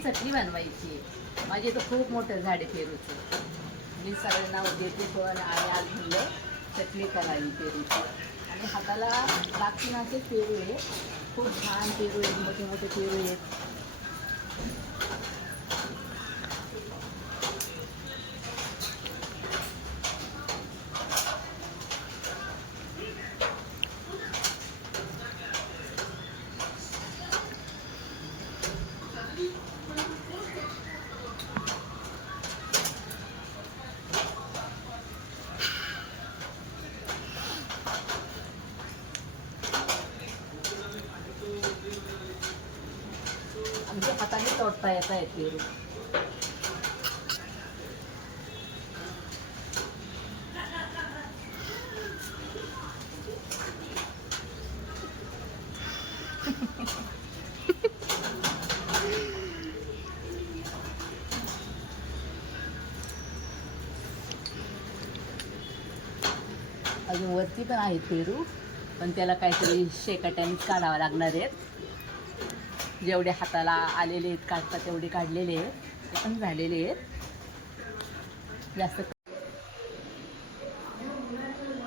चटणी बनवायची. माझे तर खूप मोठं झाड आहे पेरूचं. मी सगळ्यांना देते पण आणि आज म्हणलं चटणी करावी पेरूची. आणि हाताला लागते ना ते पेरू आहे खूप छान पेरू आहेत मोठे मोठे पेरू आहेत. हाताने तोडता पेरू अजून वरती पण आहेत पेरू पण त्याला काहीतरी शेकाट्यानेच काढावा लागणार आहेत. जेवढे हाताला आलेले आहेत काढता तेवढे काढलेले आहेत. ते पण झालेले आहेत. जास्त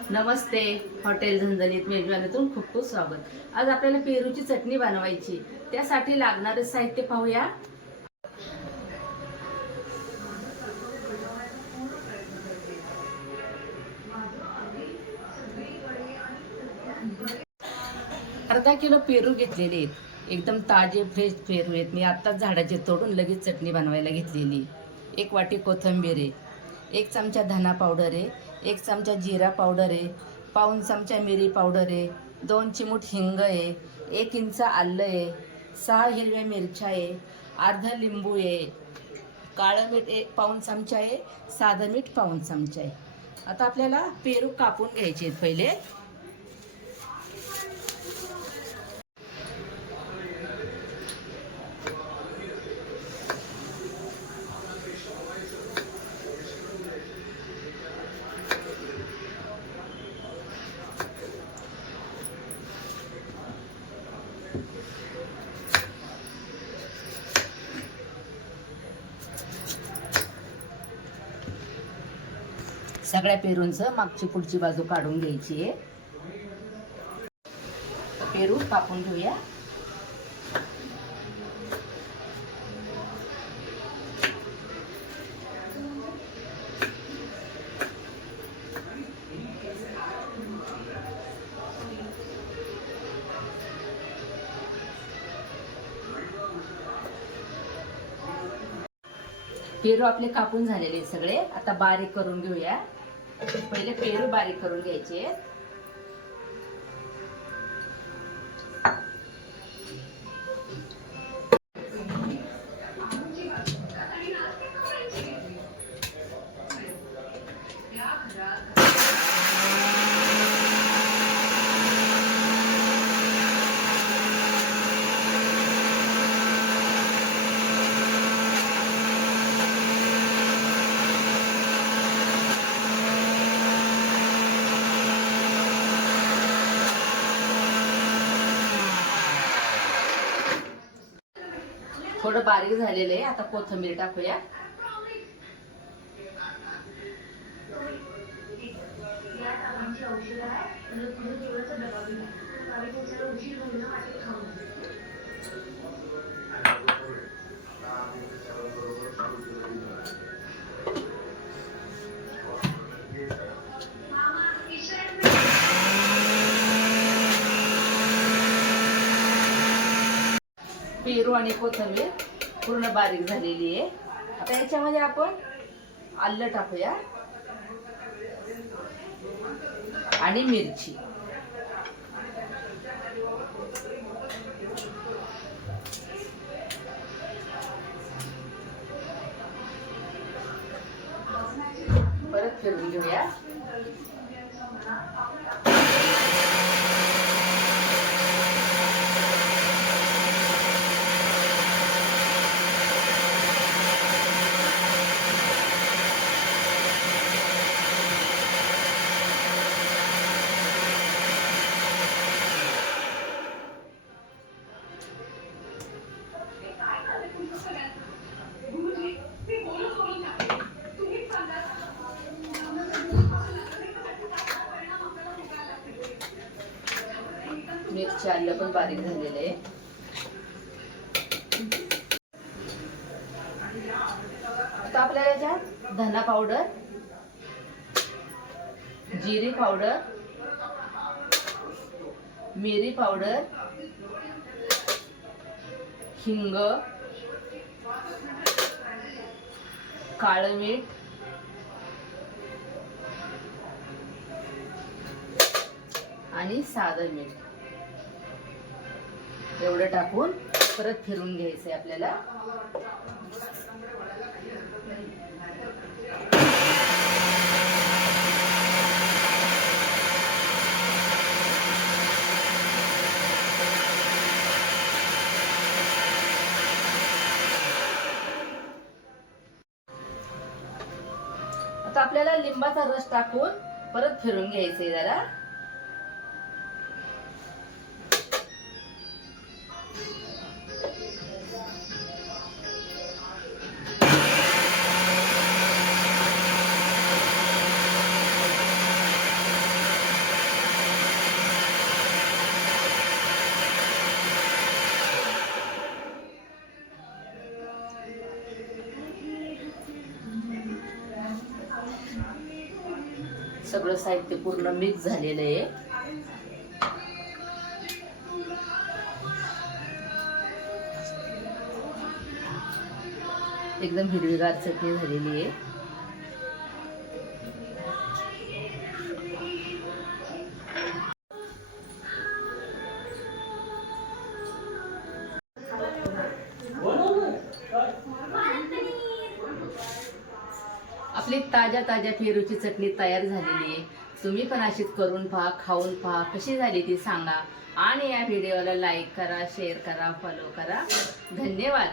नमस्ते हॉटेल झंझणीत मेजवानीतून खूप खूप स्वागत. आज आपल्याला पेरूची चटणी बनवायची. त्यासाठी लागणारे साहित्य पाहूया. अर्धा किलो पेरू घेतलेले आहेत. एकदम ताजे फ्रेश पेरू आहेत. मी आत्ताच झाडाचे तोडून लगेच चटणी बनवायला घेतलेली. एक वाटी कोथिंबीर आहे. एक चमचा धना पावडर आहे. एक चमचा जिरा पावडर आहे. पाऊन चमचा मिरी पावडर आहे. दोन चिमूट हिंग आहे. एक इंच आलं आहे. सहा हिरव्या मिरच्या आहे. अर्धा लिंबू आहे. काळं मीठ एक पाऊन चमचा आहे. साधं मीठ पाऊन चमचा आहे. आता आपल्याला पेरू कापून घ्यायचे आहेत पहिले. सगळ्या पेरूंचं मागची पुढची बाजू काढून घ्यायची आहे. पेरू कापून घेऊया. पेरू आपले कापून झालेले आहेत सगळे. आता बारीक करून घेऊया. पहिले पेरू बारीक करून घ्यायचे. थोडं बारीक झालेलं आहे. आता कोथिंबीर टाकूया. पेरू आणि कोथिंबीर पूर्ण बारीक झालेली आहे. आता याच्यामध्ये आपण आलं टाकूया. आणि मिरची. परत फिरून घेऊया. मिरची आलं पण बारीक झालेलं आहे. आता आपल्याला याच्यात धना पावडर जिरे पावडर मिरी पावडर हिंग काळं मीठ आणि साधं मीठ. एवढं टाकून परत फिरून घ्यायचं आहे आपल्याला. आता आपल्याला लिंबाचा रस टाकून परत फिरून घ्यायचंय जरा. सगळं साहित्य पूर्ण मिक्स झालेलं आहे. एकदम हिरवीगार चटणी झालेली आहे. आपली ताज्या ताज्या पेरूची चटणी तयार झालेली आहे. तुम्ही पण अशीच करून पहा खाऊन पहा कशी झाली ती सांगा. आणि या व्हिडिओला लाईक करा शेअर करा फॉलो करा. धन्यवाद.